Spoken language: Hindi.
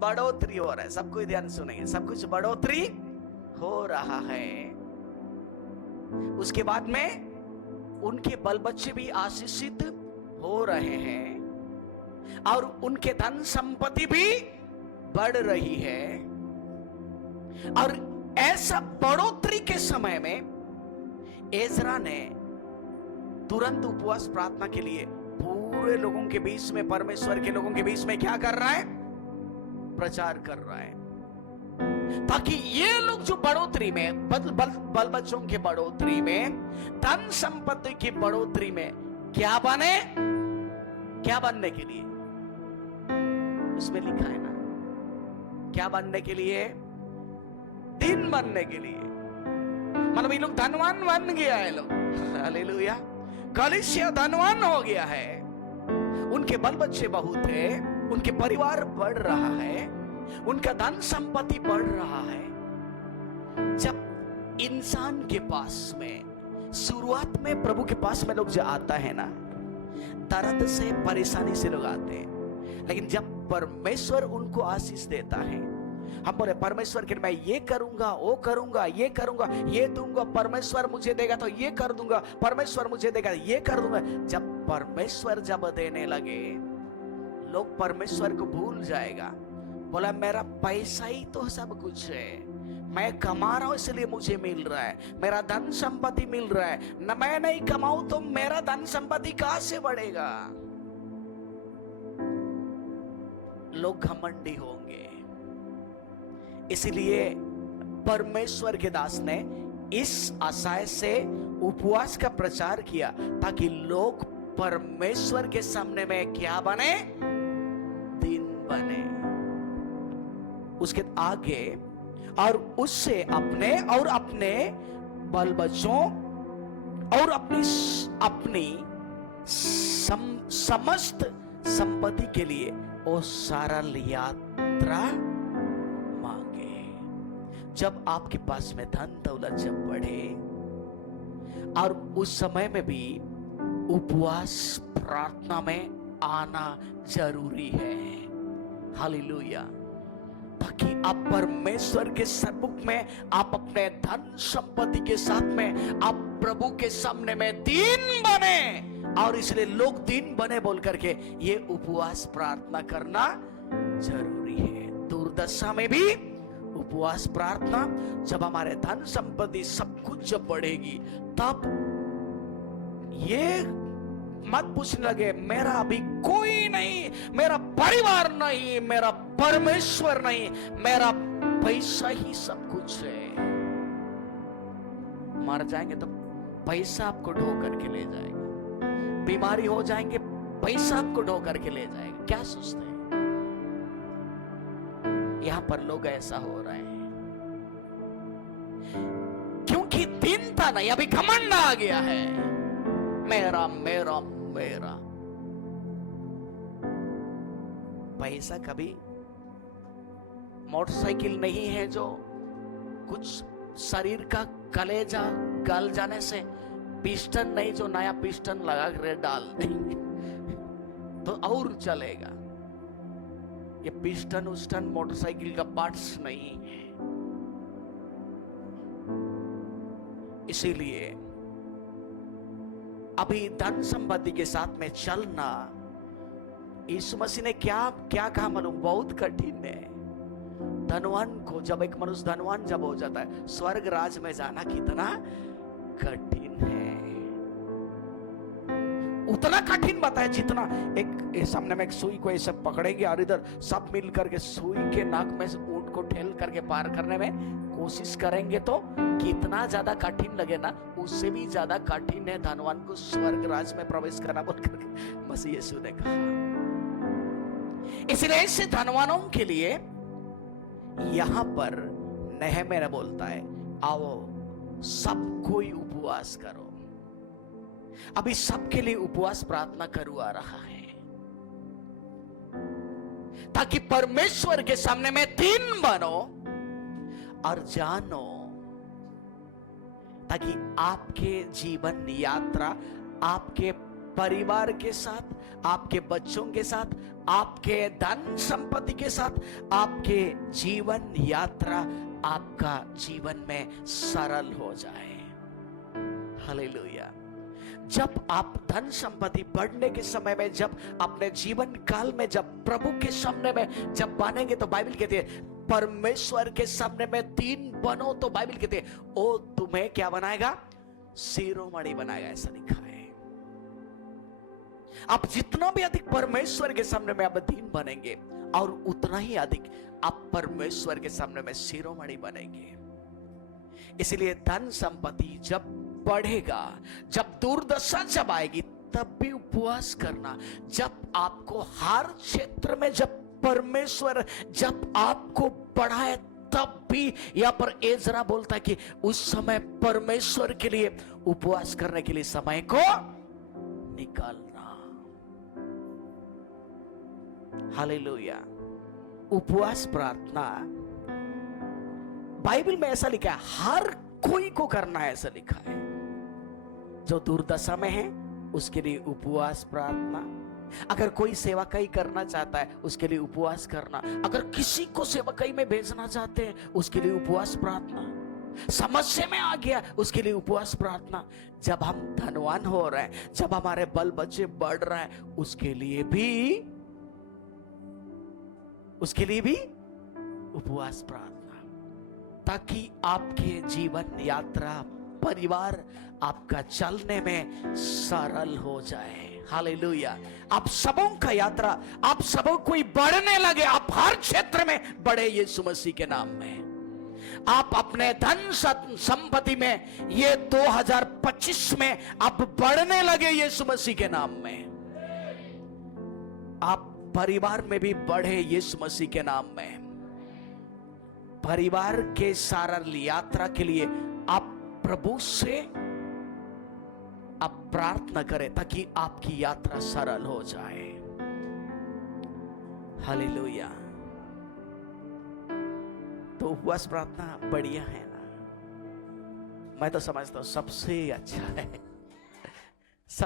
बढ़ोतरी हो रहा है। सब कुछ ध्यान सुनेंगे, सब कुछ बढ़ोतरी हो रहा है। उसके बाद में उनके बाल बच्चे भी आशीषित हो रहे हैं और उनके धन संपत्ति भी बढ़ रही है। और ऐसा बढ़ोतरी के समय में एजरा ने तुरंत उपवास प्रार्थना के लिए पूरे लोगों के बीच में, परमेश्वर के लोगों के बीच में क्या कर रहा है? प्रचार कर रहा है, ताकि ये लोग जो बढ़ोतरी में, बल बच्चों के बढ़ोतरी में, धन संपत्ति की बढ़ोतरी में क्या बने? क्या बनने के लिए? उसमें लिखा है ना, क्या बनने के लिए? दिन बनने के लिए। मतलब ये लोग धनवान बन गया है, लोग हालेलुया, कलीसिया धनवान हो गया है। उनके बाल बच्चे बहुत है, उनके परिवार बढ़ रहा है, उनका धन संपत्ति बढ़ रहा है। जब इंसान के पास में शुरुआत में प्रभु के पास में लोग जो आता है ना, दर्द से, परेशानी से लोग आते हैं, लेकिन जब परमेश्वर उनको आशीष देता है, हम बोले परमेश्वर के मैं ये करूंगा, वो करूंगा, ये करूंगा, ये दूंगा, परमेश्वर मुझे देगा तो ये कर दूंगा, परमेश्वर मुझे देगा ये कर दूंगा। जब परमेश्वर जब देने लगे, लोग परमेश्वर को भूल जाएगा। बोला मेरा पैसा ही तो सब कुछ है, मैं कमा रहा हूं इसलिए मुझे मिल रहा है, मेरा धन संपत्ति मिल रहा है, न मैं नहीं कमाऊं तो मेरा धन संपत्ति कहां से बढ़ेगा? लोग घमंडी होंगे। इसलिए परमेश्वर के दास ने इस आशय से उपवास का प्रचार किया, ताकि लोग परमेश्वर के सामने में क्या बने? दिन बने। उसके आगे और उससे अपने और अपने बाल बच्चों और अपनी समस्त संपत्ति के लिए वो सारा यात्रा मांगे। जब आपके पास में धन दौलत जब बढ़े, और उस समय में भी उपवास प्रार्थना में आना जरूरी है। हालेलुया। ताकि आप परमेश्वर के सम्मुख में, आप अपने धन संपत्ति के साथ में, आप प्रभु के सामने में दीन बने। और इसलिए लोग दीन बने बोल करके ये उपवास प्रार्थना करना जरूरी है। दुर्दशा में भी उपवास प्रार्थना, जब हमारे धन संपत्ति सब कुछ जब बढ़ेगी, तब ये मत पूछने लगे मेरा अभी कोई नहीं, मेरा परिवार नहीं, मेरा परमेश्वर नहीं, मेरा पैसा ही सब कुछ है। मर जाएंगे तो पैसा आपको ढो करके ले जाएगा, बीमारी हो जाएंगे पैसा आपको ढो करके ले जाएगा। क्या सोचते हैं? यहां पर लोग ऐसा हो रहे हैं क्योंकि दीनता नहीं, अभी घमंड आ गया है। मेरा मेरा मेरा पैसा कभी मोटरसाइकिल नहीं है जो कुछ शरीर का कलेजा गल जाने से, पिस्टन नहीं जो नया पिस्टन लगा कर डाल देंगे तो और चलेगा। ये पिस्टन उस्टन मोटरसाइकिल का पार्ट्स नहीं है। इसीलिए अभी धन संपत्ति के साथ में चलना, यीशु मसीह ने क्या क्या कहा मालूम? बहुत कठिन है। धनवान को, जब एक मनुष्य धनवान जब हो जाता है, स्वर्ग राज में जाना कितना कठिन है। उतना कठिन बताया जितना एक सामने में एक सुई को ऐसे पकड़ेगी और इधर सब मिल करके सुई के नाक में से ऊंट को ठेल करके पार करने में कोशिश करेंगे तो कितना ज्यादा कठिन लगे ना, उससे भी ज्यादा कठिन है धनवान को स्वर्ग राज में प्रवेश करना बोल करके मसीह यीशु ने कहा। इसलिए ऐसे धनवानों के लिए यहां पर नहम्याह ने बोलता है, आओ सब कोई उपवास करो। अभी सबके लिए उपवास प्रार्थना करवा रहा है, ताकि परमेश्वर के सामने में दीन बनो और जानो, ताकि आपके जीवन यात्रा आपके परिवार के साथ, आपके बच्चों के साथ आपके धन संपत्ति के साथ आपके जीवन यात्रा, आपका जीवन में सरल हो जाए। हालेलुया। जब आप धन संपत्ति बढ़ने के समय में, जब अपने जीवन काल में, जब प्रभु के सामने में जब बनेंगे, तो बाइबल कहती है परमेश्वर के सामने में दीन बनो, तो बाइबल कहती है ओ तुम्हें क्या बनाएगा? शिरोमणि बनाएगा, ऐसा लिखा है। आप जितना भी अधिक परमेश्वर के सामने में आप दीन बनेंगे, और उतना ही अधिक आप परमेश्वर के सामने में शिरोमणि बनेंगे। इसलिए धन संपत्ति जब बढ़ेगा, जब दुर्दशा जब आएगी, तब भी उपवास करना। जब आपको हर क्षेत्र में जब परमेश्वर जब आपको बढ़ाए, तब भी यहां पर एजरा बोलता है कि उस समय परमेश्वर के लिए उपवास करने के लिए समय को निकालना। हालेलुया। उपवास प्रार्थना बाइबल में ऐसा लिखा है, हर कोई को करना है, ऐसा लिखा है। जो दुर्दशा में है उसके लिए उपवास प्रार्थना। अगर कोई सेवकाई करना चाहता है उसके लिए उपवास करना। अगर किसी को सेवकाई में भेजना चाहते हैं उसके लिए उपवास प्रार्थना। समस्या में आ गया उसके लिए उपवास प्रार्थना। जब हम धनवान हो रहे हैं, जब हमारे बल बच्चे बढ़ रहे हैं, उसके लिए भी उपवास प्रार्थना, ताकि आपके जीवन यात्रा, परिवार आपका चलने में सरल हो जाए। हालेलुया। आप सबों का यात्रा, आप सबों कोई बढ़ने लगे, आप हर क्षेत्र में बढ़े यीशु मसीह के नाम में। आप अपने धन संपत्ति में ये 2025 में आप बढ़ने लगे यीशु मसीह के नाम में। आप परिवार में भी बढ़े यीशु मसीह के नाम में। परिवार के सरल यात्रा के लिए आप प्रभु से आप प्रार्थना करें ताकि आपकी यात्रा सरल हो जाए। हालेलुया। तो उपवास प्रार्थना बढ़िया है ना? मैं तो समझता हूं सबसे अच्छा है।